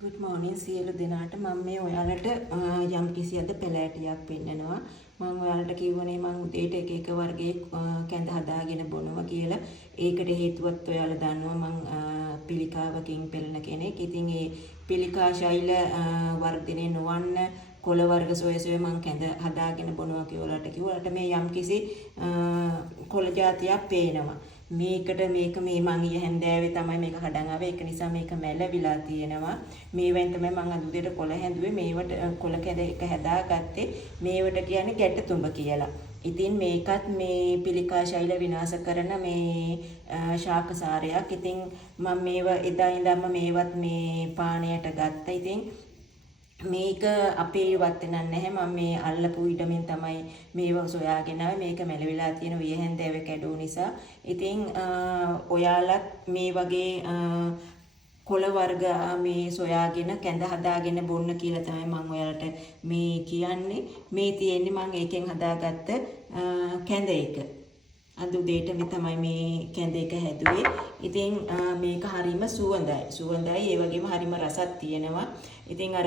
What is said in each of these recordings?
good morning සියලු දෙනාට මම මේ ඔයාලට යම් කිසි අද පෙළෑටියක් පෙන්නනවා මම ඔයාලට කිව්වනේ මම උදේට එක එක වර්ගයේ කැඳ හදාගෙන බොනවා කියලා ඒකට හේතුවත් ඔයාලා දන්නවා මම පිළිකාවකින් පෙළෙන කෙනෙක්. ඉතින් ඒ පිළිකා ශෛල වර්ධනය නොවන්න කොළ වර්ග සොයසොය මම කැඳ හදාගෙන බොනවා කියලා කිව්වලට මේ යම් කිසි කොළ జాතියක් පේනවා. මේකට මේක මේ මං ඊයේ හැන්දෑවේ තමයි මේක හඩන් ආවේ. ඒක නිසා මේක මැලවිලා තියෙනවා. මේවෙන් තමයි මං අද උදේට කොළ හැදුවේ. මේවට කොළ කැද එක හදාගත්තේ. මේවට කියන්නේ ගැටතුඹ කියලා. ඉතින් මේකත් මේ පිළිකා ශෛල විනාශ කරන මේ ශාකසාරයක්. ඉතින් මම මේව එදා ඉඳන්ම මේවත් මේ පානයට ගත්තා. ඉතින් මේක අපේ වත්තේ නැහැ මම මේ අල්ලපු ඊටමෙන් තමයි මේව සොයාගෙන ආවේ. මේක මැලවිලා තියෙන වියහැන්දෑවේ කැඩුව නිසා. ඉතින් ඔයාලත් මේ වගේ කොළ වර්ග මේ සොයාගෙන කැඳ හදාගෙන බොන්න කියලා තමයි මම ඔයාලට මේ කියන්නේ. මේ තියෙන්නේ මම ඒකෙන් හදාගත්ත කැඳ එක. අද උදේට මේ තමයි මේ කැඳ එක හැදුවේ. ඉතින් මේක හරිම සුවඳයි. සුවඳයි ඒ වගේම හරිම රසක් තියෙනවා. ඉතින් අර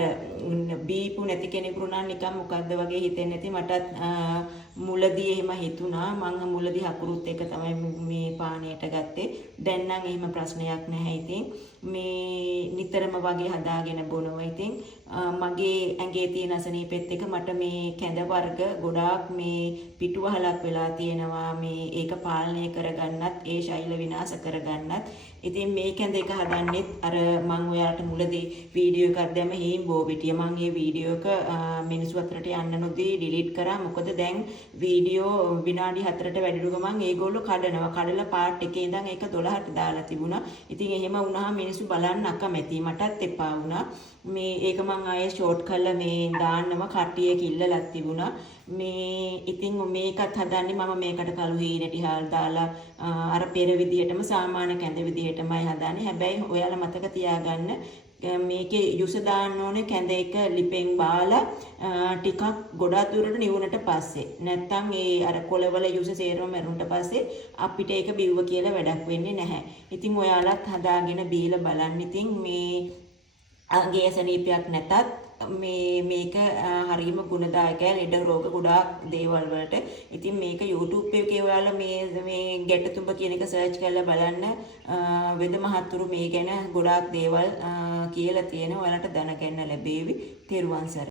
බීපු නැති කෙනෙකුට නම් නිකන් මොකද්ද වගේ හිතෙන්නේ නැති මටත් මුලදී එහෙම හිතුණා. මම මුලදී හකුරුත් එක තමයි මේ පානයට ගත්තේ. දැන් නම් එහෙම ප්‍රශ්නයක් නැහැ. ඉතින් මේ නිතරම වගේ හදාගෙන බොනවා. ඉතින් මගේ ඇඟේ තියෙන අසනීපෙත් එක මට මේ කැඳ වර්ග ගොඩාක් මේ පිටුවහලක් වෙලා තියෙනවා. මේ ඒක පාලනය කරගන්නත් ඒ ශෛල විනාශ කරගන්නත්. ඉතින් මේ කැඳ එක හදන්නෙත් අර මම ඔයාලට මුලදී වීඩියෝ එකක් දැම්ම හේම් බෝබිටිය. මම මේ වීඩියෝ එක මිනිස්සු අතරට යන්න නොදී ඩිලීට් කරා. මොකද දැන් වීඩියෝ විනාඩි 4ට වැඩිරු ගමන් ඒගොල්ලෝ කඩනවා. කඩලා පාර්ට් එකේ ඉඳන් ඒක 12ට දාලා තිබුණා. ඉතින් එහෙම වුණාම මිනිස්සු බලන්න අකමැති. මටත් එපා වුණා. මේ ඒක මම ආයේ ෂෝට් කරලා මේ දාන්නම කට්ටිය කිල්ලලක් තිබුණා. මේ ඉතින් මේකත් හදන්නේ මම මේකට කළු හීනටි හාල් දාලා අර පෙර විදිහටම සාමාන්‍ය කැඳ විදිහටමයි හදන්නේ. හැබැයි ඔයාලා මතක තියාගන්න මේකේ යුස දාන්න ඕනේ කැඳ එක ලිපෙන් බාලා ටිකක් ගොඩක් දුරට නිවුනට පස්සේ. නැත්තම් ඒ අර කොළවල යුස සේරම මරුණට පස්සේ අපිට ඒක බිව්ව කියලා වැඩක් වෙන්නේ නැහැ. ඉතින් ඔයාලත් හදාගෙන බීලා බලන්න. ඉතින් මේ අගේ සනීපයක් නැතත් මේක හරිම ගුණදායකයි ලෙඩ රෝග ගොඩාක් දේවල් වලට. ඉතින් මේක YouTube එකේ ඔයාලා මේ ගැටතුඹ කියන එක සර්ච් කරලා බලන්න. වෙද මහත්තුරු මේ ගැන ගොඩාක් දේවල් කියලා තියෙනවා. ඔයාලට දැනගන්න ලැබෙවි. තෙරුවන් සරණයි.